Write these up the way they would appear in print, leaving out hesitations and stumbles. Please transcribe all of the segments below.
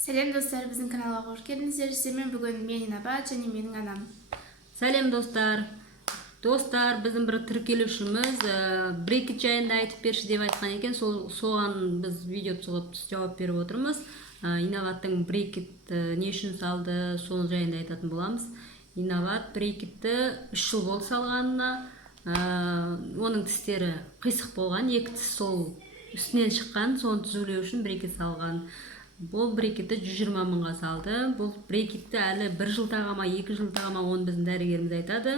Сәлем достар, біздің каналға қош келдіңіздер. Сіздермен бүгін мен Инабат және менің анам. Сәлем достар. Достар, біздің бір тіркелушіміз брекет жайында айтып берші деп айтқан екен. Соған біз видео түсіріп жауап беріп отырмыз. Инабаттың брекет не үшін салды, сол жайында айтатын боламыз. Инабат брекетті 3 жыл болды салғанына. Оның тістері қисық болған, екі тіс сол үстінен шыққан, соны түзулеу үшін брекет салған. Бұл брекетті 120 мыңға салды. Бұл брекетті әлі 1 жыл тағама, 2 жыл тағама, оны біздің дәрігеріміз айтады.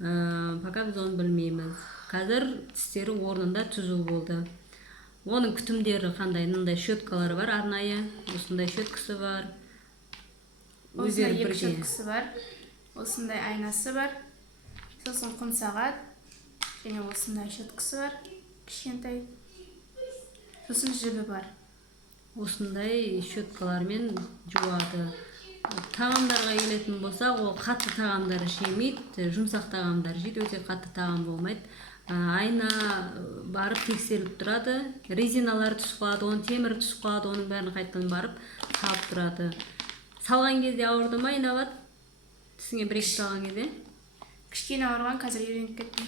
Пока біз оны білмейміз. Қазір тістері орнында түзу болды. Оның күтімдері қандай? Мындай щеткалары бар, арнайы. Осындай щеткасы бар. Осындай екі щеткасы бар. Осындай айнасы бар. Сосын құм сағат. Және осындай щеткасы бар. Кішкентай. Сосын жібі бар. Осындай щеткалармен жуады. Тағамдарға келетін болсақ, ол қатты тағамдары жемейді, жұмсақ тағамдар жейді, өте қатты тағам болмайды. Айна барып тексеріліп тұрады. Резиналар түсіп қалады, оның темірі түсіп қалады, оның бәрін қайтадан барып салып тұрады. Салған кезде ауырды ма, Инабат? Тісіңе брекет салған кезде? Кішкене ауырған, қазір үйреніп кеттім.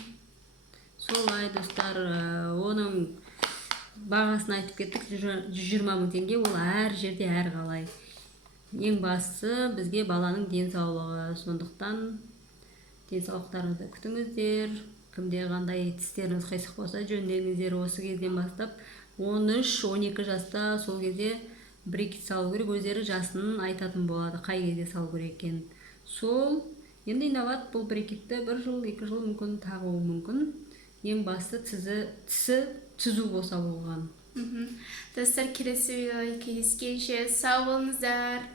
Солай достар, оның бағасын айтып кеттік, 120 мың теңге, ол әр жерде әр қалай. Ең бастысы бізге баланың денсаулығы, сондықтан денсаулықтарыңызды күтіңіздер. Кімде қандай тістеріңіз қисық болса жөндеңіздер. Осы кезден бастап 13-12 жаста сол кезде брекет салу керек, өздері жасын айтатын болады, қай кезде салу керек екенін. Сол енді Инабат бұл брекетті 1 жыл, 2 жыл мүмкін тағуы мүмкін. Ең басты тісі түзу болса болған. Достар, келесі видеода кездескенше сау болыңыздар.